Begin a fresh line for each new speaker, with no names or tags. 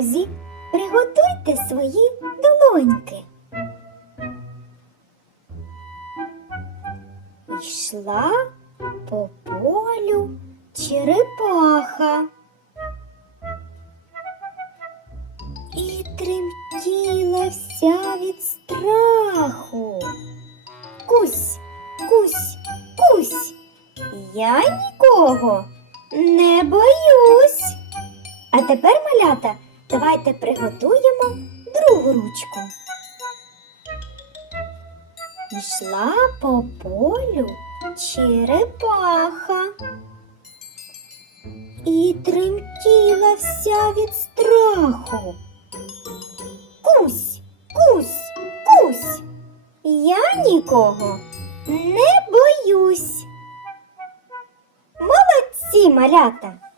друзі, приготуйте свої долоньки. Йшла по полю черепаха. І тремтіла вся від страху. Кусь, кусь, кусь. Я нікого не боюсь. А тепер, малята, давайте приготуємо другу ручку. Йшла по полю черепаха і тремтіла вся від страху. Кусь, кусь, кусь. Я нікого не боюсь. Молодці, малята!